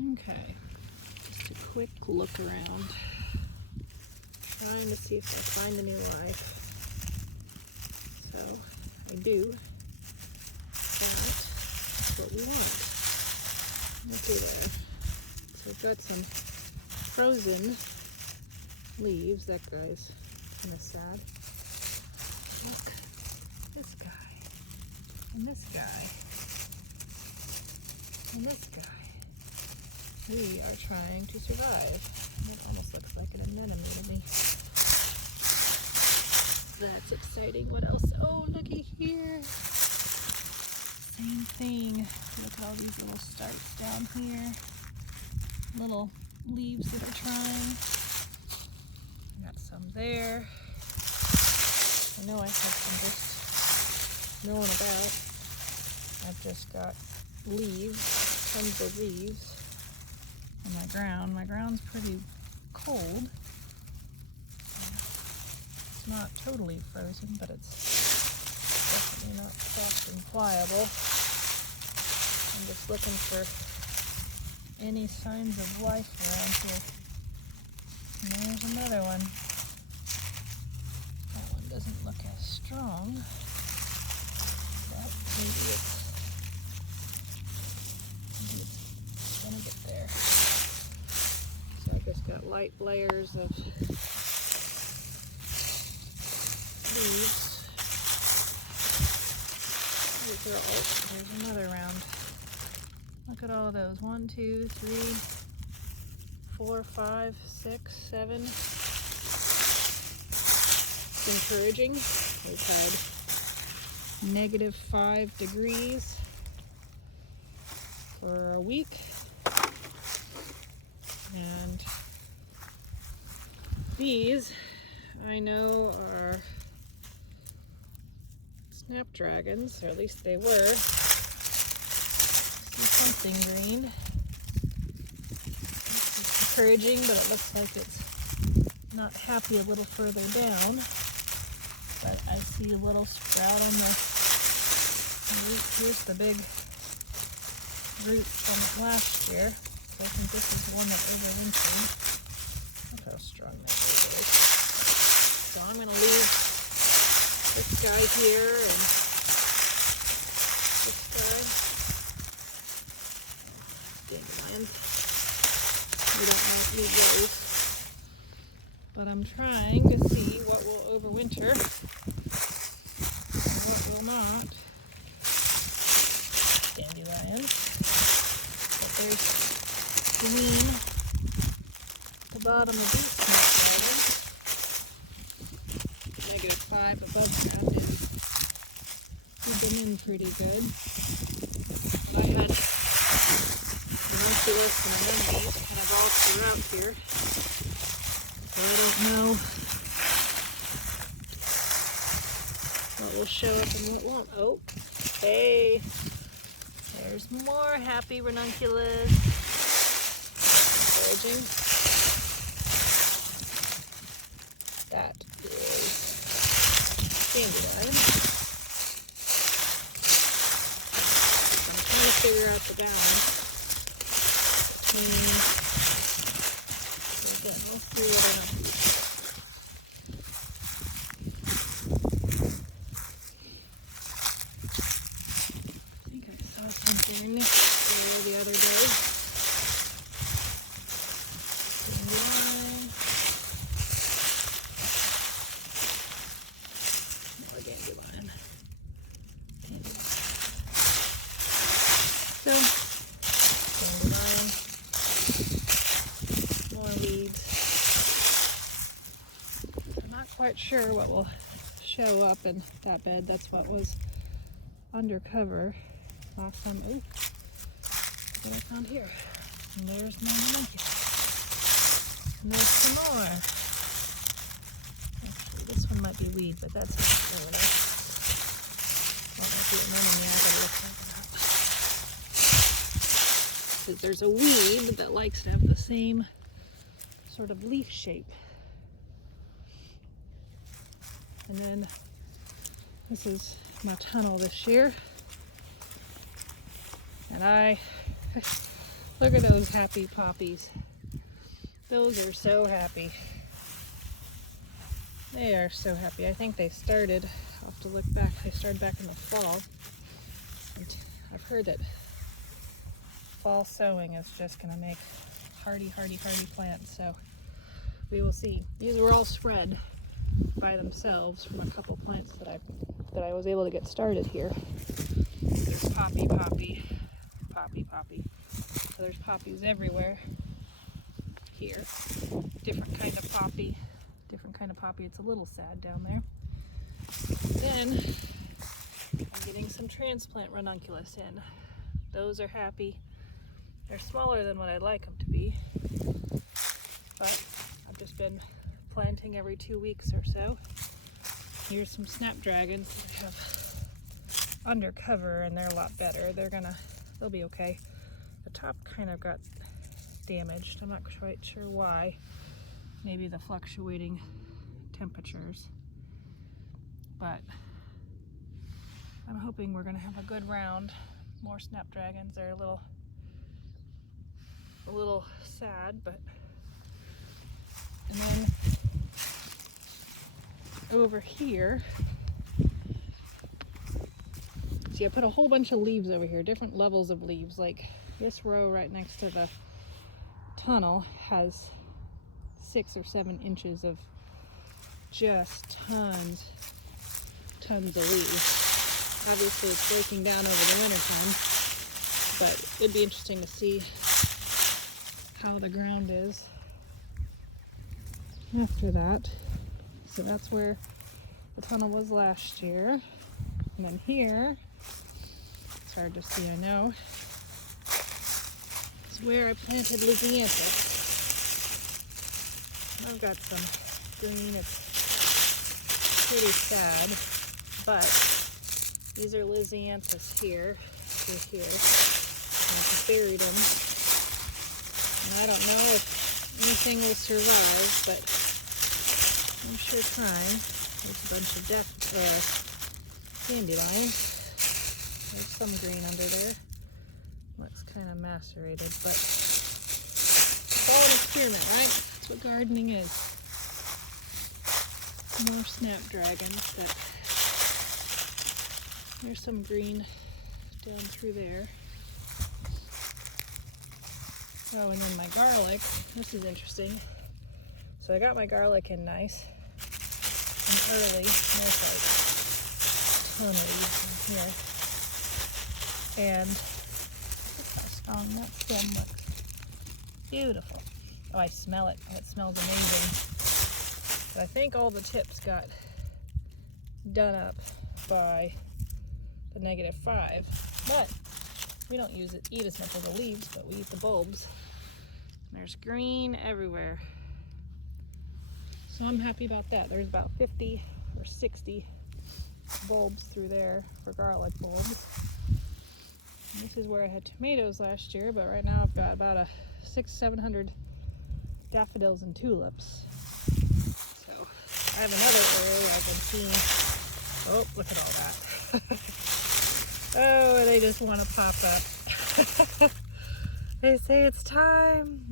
Okay, just a quick look around, trying to see if I find a new life. So I do. That's what we want. Okay there. So I've got some frozen leaves. That guy's kind of sad. Look, this guy, and this guy, and this guy. We are trying to survive. That almost looks like an anemone to me. That's exciting. What else? Oh, looky here. Same thing. Look at all these little starts down here. Little leaves that are trying. Got some there. I know I have some just milling about. I've just got leaves, tons of leaves on my ground. My ground's pretty cold. It's not totally frozen, but it's definitely not soft and pliable. I'm just looking for any signs of life around here. And there's another one. That one doesn't look as strong, but maybe it's gonna get there. So I just got light layers of leaves. There's another round. Look at all those. 1, 2, 3, 4, 5, 6, 7. It's encouraging. We've had -5 degrees for a week. And these, I know, are snapdragons, or at least they were. See something green. It's encouraging, but it looks like it's not happy a little further down. But I see a little sprout on the, here's the big root from last year. So I think this is the one that overwintered. Look how strong that root is. So I'm going to leave this guy here and this guy. Dandelions. We don't need those. But I'm trying to see what will overwinter and what will not. Dandelions. But there's green at the bottom of these snapdragons. -5 above ground, and we've been in pretty good. I had ranunculus and anemones kind of all throughout here, so I don't know what will show up and what won't. Oh, hey, there's more happy ranunculus. Encouraging. That is dandelion. I'm trying to figure out the balance between, again, we'll see what I don't use. I think I saw something there the other day. Dandelion. More dandelion. So, dandelion, more weeds. I'm not quite sure what will show up in that bed. That's what was undercover last time. Ooh, what I found here. And there's my ranunculus. And there's some more. Actually, this one might be weed, but that's not really. That might be anemone. I gotta look that up. Because there's a weed that likes to have the same sort of leaf shape. And then this is my tunnel this year. And I Look at those happy poppies. Those are so happy. They are so happy. I think they started, I'll have to look back, they started back in the fall. And I've heard that fall sowing is just going to make hardy plants, so we will see. These were all spread by themselves from a couple plants that I was able to get started here. There's poppy. So there's poppies everywhere here. Different kind of poppy. It's a little sad down there. Then I'm getting some transplant ranunculus in. Those are happy. They're smaller than what I'd like them to be, but I've just been planting every 2 weeks or so. Here's some snapdragons that I have undercover, and they're a lot better. They'll be okay. The top kind of got damaged. I'm not quite sure why. Maybe the fluctuating temperatures. But I'm hoping we're gonna have a good round. More snapdragons. They're a little sad, but and then over here, see, I put a whole bunch of leaves over here, different levels of leaves. Like this row right next to the tunnel has 6 or 7 inches of just tons of leaves. Obviously it's breaking down over the winter time, but it'd be interesting to see how the ground is after that. So that's where the tunnel was last year. And then here, it's hard to see, I know, it's where I planted Lisianthus. I've got some green. It's pretty sad, but these are Lisianthus here, through here. And I just buried them. And I don't know if anything will survive, but I'm sure trying. There's a bunch of dandelions. There's some green under there. Looks kind of macerated, but it's all an experiment, right? That's what gardening is. More snapdragons. There's some green down through there. Oh, and then my garlic. This is interesting. So I got my garlic in nice and early. There's like a ton of leaves in here. And look how strong that stem looks. Beautiful. Oh, I smell it. Oh, it smells amazing. But I think all the tips got done up by the -5. But we don't eat as much of the leaves, but we eat the bulbs. There's green everywhere. So I'm happy about that. There's about 50 or 60 bulbs through there for garlic bulbs. And this is where I had tomatoes last year, but right now I've got about a 600-700 daffodils and tulips. So I have another area I've been seeing. Oh, look at all that. Oh, they just want to pop up. They say it's time.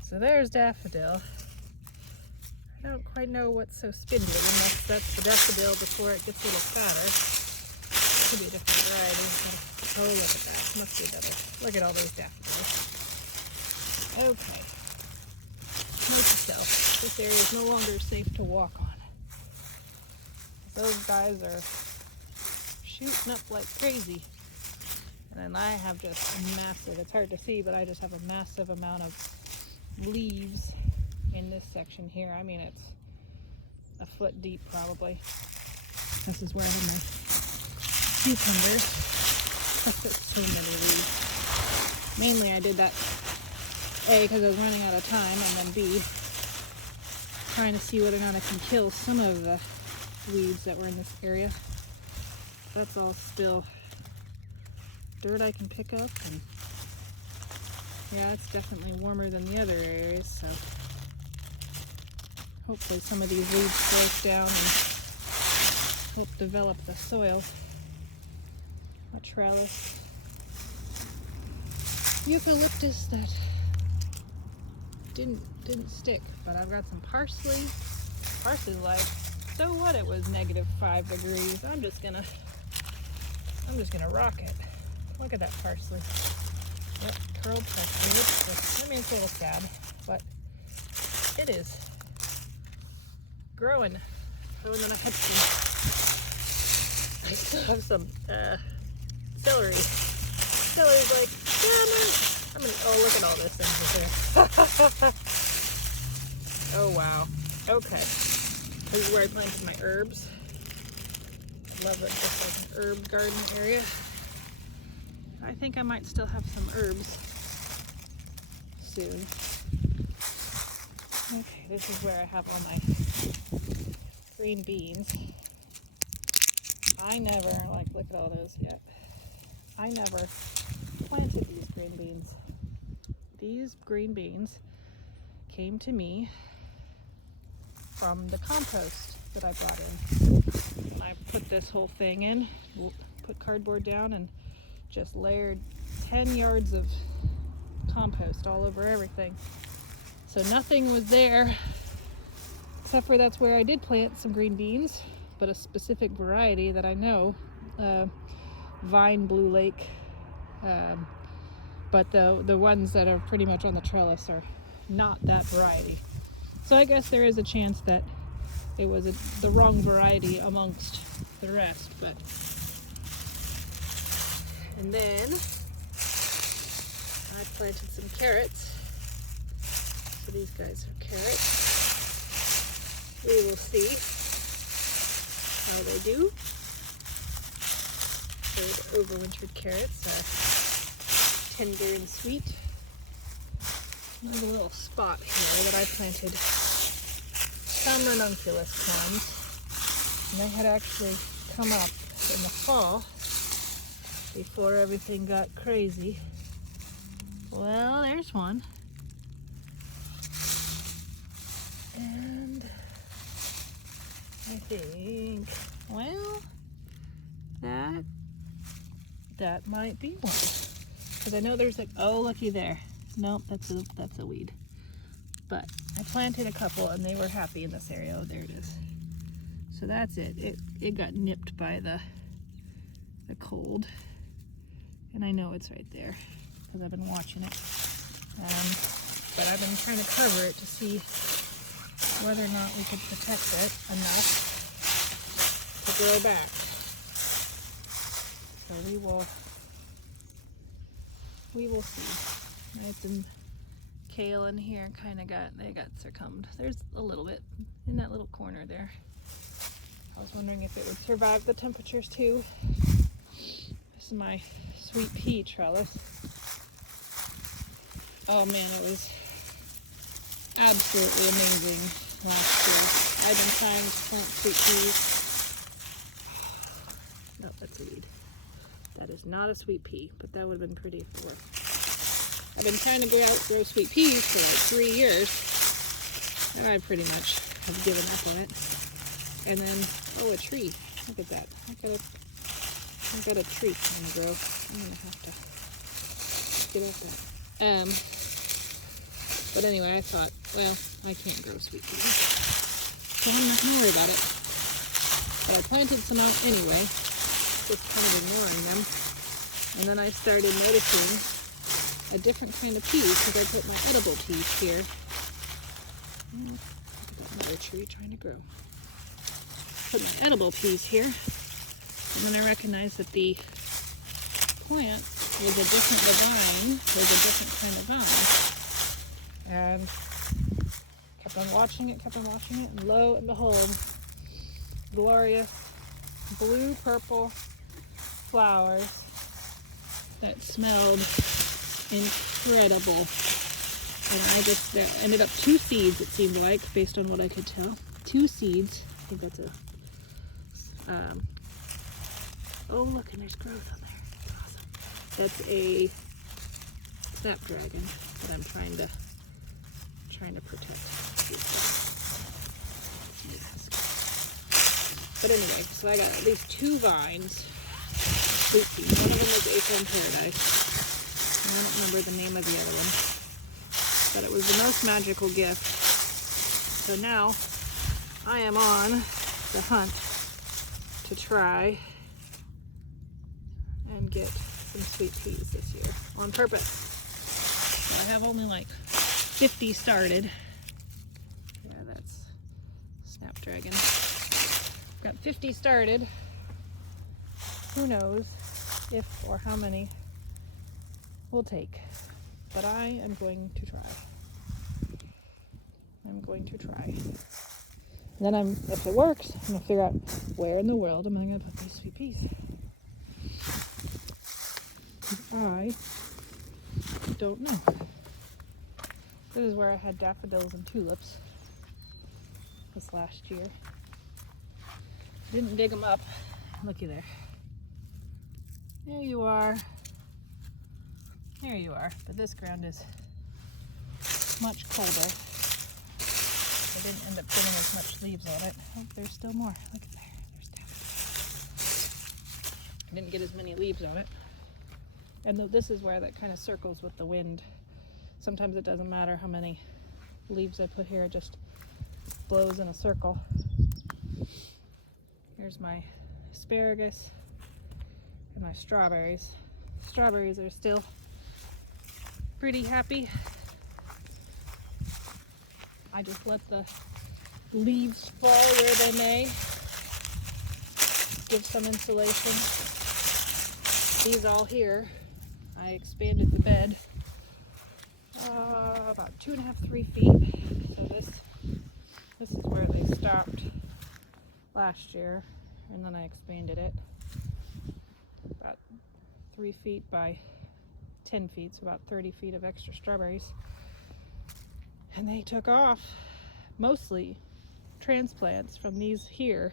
So there's daffodil. I don't quite know what's so spindly, unless that's the daffodil before it gets a little fatter. Could be a different variety. Oh, look at that. Must be another. Look at all those daffodils. Okay. Note to self, this area is no longer safe to walk on. Those guys are shooting up like crazy. And then I have just a massive, it's hard to see, but I just have a massive amount of leaves in this section here. I mean, it's a foot deep probably. This is where I have my cucumbers. So many leaves. Mainly I did that A, because I was running out of time, and then B, trying to see whether or not I can kill some of the weeds that were in this area. That's all still dirt I can pick up, and yeah, it's definitely warmer than the other areas, so hopefully some of these leaves break down and help develop the soil. A trellis. eucalyptus that didn't stick, but I've got some parsley. Parsley's like, so what? It was -5 degrees. I'm just gonna rock it. Look at that parsley. Yep, curled parsley. I mean, it's a little sad, but it is growing in a headstone. I still have some celery. Celery's like, damn it. Oh, look at all this things there. Oh, wow. Okay. This is where I planted my herbs. I love it, just like an herb garden area. I think I might still have some herbs soon. Okay, this is where I have all my green beans. I never, like, look at all those yet. I never planted these green beans. These green beans came to me from the compost that I brought in. And I put this whole thing in, put cardboard down, and just layered 10 yards of compost all over everything. So nothing was there, except for that's where I did plant some green beans, but a specific variety that I know, Vine Blue Lake. But the ones that are pretty much on the trellis are not that variety. So I guess there is a chance that it was the wrong variety amongst the rest. But and then I planted some carrots. So these guys are carrots. We will see how they do. They're overwintered carrots are tender and sweet. There's a little spot here that I planted some ranunculus clones, and they had actually come up in the fall before everything got crazy. Well, there's one. And I think, well, that might be one. Because I know there's like, oh, looky there. Nope, that's a weed. But I planted a couple and they were happy in this area. Oh, there it is. So that's it. It got nipped by the cold. And I know it's right there because I've been watching it. But I've been trying to cover it to see whether or not we could protect it enough to grow back. So we will see. I had some kale in here, they got succumbed. There's a little bit in that little corner there. I was wondering if it would survive the temperatures too. This is my sweet pea trellis. Oh man, it was absolutely amazing last year. I've been trying to plant sweet peas. No, that's a weed. That is not a sweet pea, but that would have been pretty if it were. I've been trying to grow sweet peas for like 3 years, and I pretty much have given up on it. And then, oh, a tree. Look at that. I've got a tree trying to grow. I'm gonna have to get at that. But anyway, I thought, well, I can't grow sweet peas, so I'm not gonna worry about it. But I planted some out anyway, just kind of ignoring them. And then I started noticing a different kind of peas because I put my edible peas here. Look at that another tree trying to grow. Put my edible peas here, and then I recognized that the plant was a different vine, was a different kind of vine. And kept on watching it, and lo and behold, glorious blue-purple flowers that smelled incredible. And there ended up 2 seeds, it seemed like, based on what I could tell. 2 seeds. I think that's oh look, and there's growth on there. Awesome. That's a snapdragon that I'm trying to protect. Yes. But anyway, so I got at least 2 vines. Sweet peas. One of them is Acorn Paradise. I don't remember the name of the other one, but it was the most magical gift. So now I am on the hunt to try and get some sweet peas this year on purpose. So I have only like 50 started. Yeah, that's Snapdragon. I've got 50 started. Who knows if or how many we'll take, but I am going to try. I'm going to try. Then if it works, I'm gonna figure out where in the world am I gonna put these sweet peas. I don't know. This is where I had daffodils and tulips this last year. Didn't dig them up. Looky there. There you are. There you are. But this ground is much colder. I didn't end up getting as much leaves on it. Oh, there's still more. Look at there. There's daffodils. I didn't get as many leaves on it. And this is where that kind of circles with the wind. Sometimes it doesn't matter how many leaves I put here, it just blows in a circle. Here's my asparagus and my strawberries. Strawberries are still pretty happy. I just let the leaves fall where they may. Give some insulation. These all here, I expanded the bed about 2.5, 3 feet. So this is where they stopped last year, and then I expanded it about 3 feet by 10 feet, so about 30 feet of extra strawberries. And they took off, mostly transplants from these here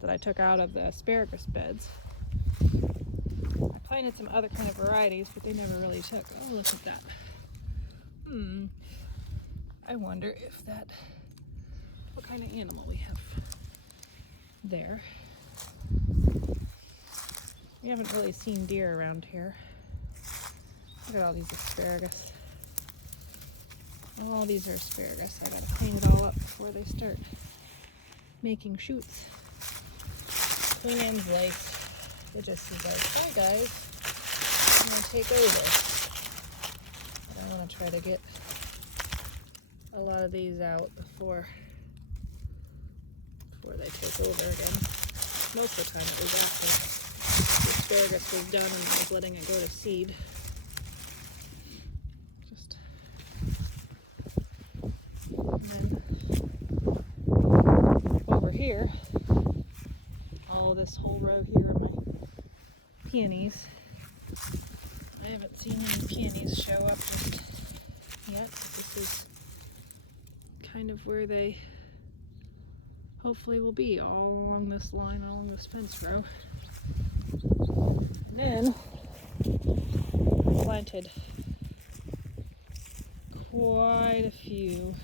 that I took out of the asparagus beds. I planted some other kind of varieties, but they never really took. Oh, look at that. I wonder if what kind of animal we have there. We haven't really seen deer around here. Look at all these asparagus. All these are asparagus. I gotta clean it all up before they start making shoots. Queen Anne's lace. It just is like, hi guys, I'm gonna take over. But I wanna try to get a lot of these out before they take over again. Most of the time it was after the asparagus was done and I was letting it go to seed. And then over here, all this whole row here are my peonies. I haven't seen any peonies show up just yet. This is kind of where they hopefully will be, all along this line, all along this fence row. And then I planted quite a few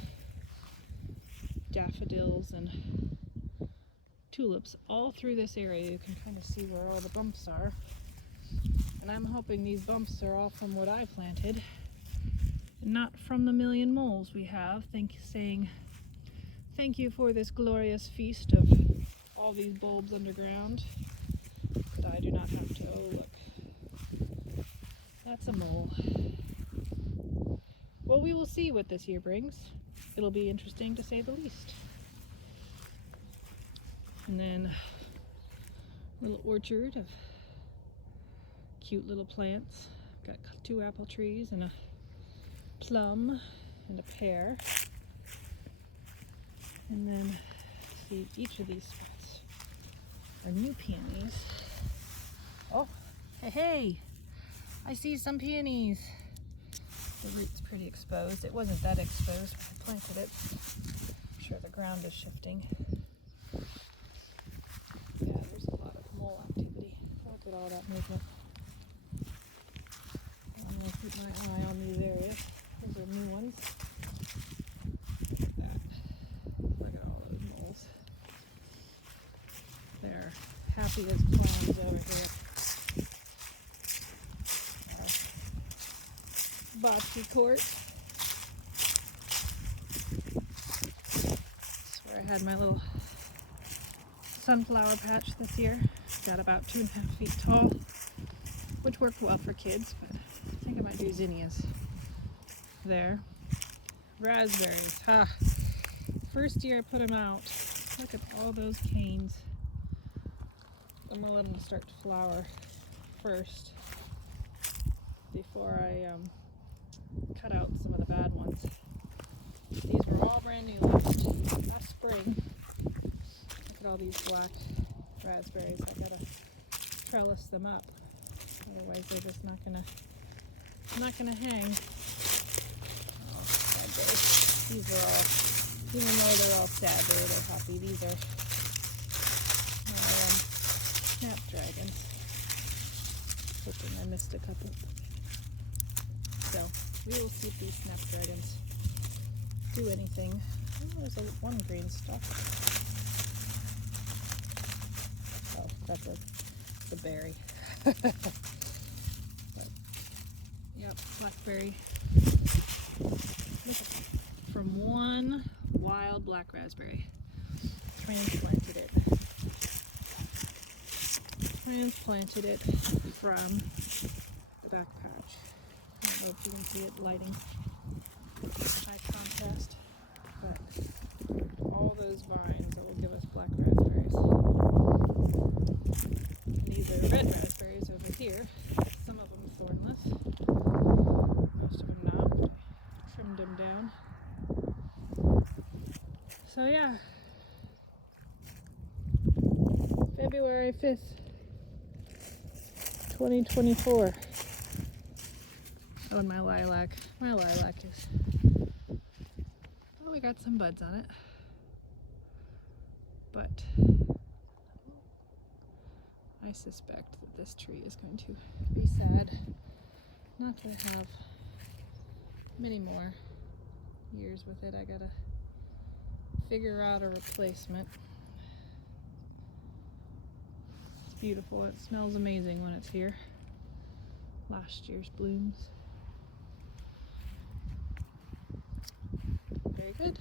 daffodils and tulips all through this area. You can kind of see where all the bumps are. And I'm hoping these bumps are all from what I planted and not from the million moles we have. Saying thank you for this glorious feast of all these bulbs underground. But I do not have to. Oh, look. That's a mole. Well, we will see what this year brings. It'll be interesting to say the least. And then a little orchard of cute little plants. Got 2 apple trees and a plum and a pear. And then see, each of these spots are new peonies. Oh, hey, I see some peonies. The root's pretty exposed. It wasn't that exposed when I planted it. I'm sure the ground is shifting. Yeah, there's a lot of mole activity. Look at all that movement. I'm going to keep my eye on these areas. Those are new ones. Look at that. Look at all those moles. They're happy as clams over here. bocce court. That's where I had my little sunflower patch this year. Got about 2.5 feet tall, which worked well for kids, but I think I might do zinnias there. Raspberries. First year I put them out. Look at all those canes. I'm gonna let them start to flower first before I cut out some of the bad ones. These were all brand new last spring. Look at all these black raspberries. I gotta trellis them up, otherwise they're just not gonna hang. Oh, sad day. These are all, even though they're all sad, they're happy. These are my snapdragons. Hoping I missed a couple. So we will see if these snapdragons do anything. Oh, there's one green stalk. Oh, that's a berry. But, yep, blackberry. From one wild black raspberry. Transplanted it from the back patch. I don't know if you can see it lighting, high contrast, but all those vines that will give us black raspberries. These are red raspberries over here. Some of them thornless, most of them not, but I trimmed them down. So yeah, February 5th, 2024. Oh, and my lilac is, well, we got some buds on it, but I suspect that this tree is going to be sad not to have many more years with it. I gotta figure out a replacement. It's beautiful. It smells amazing when it's here. Last year's blooms. Very good.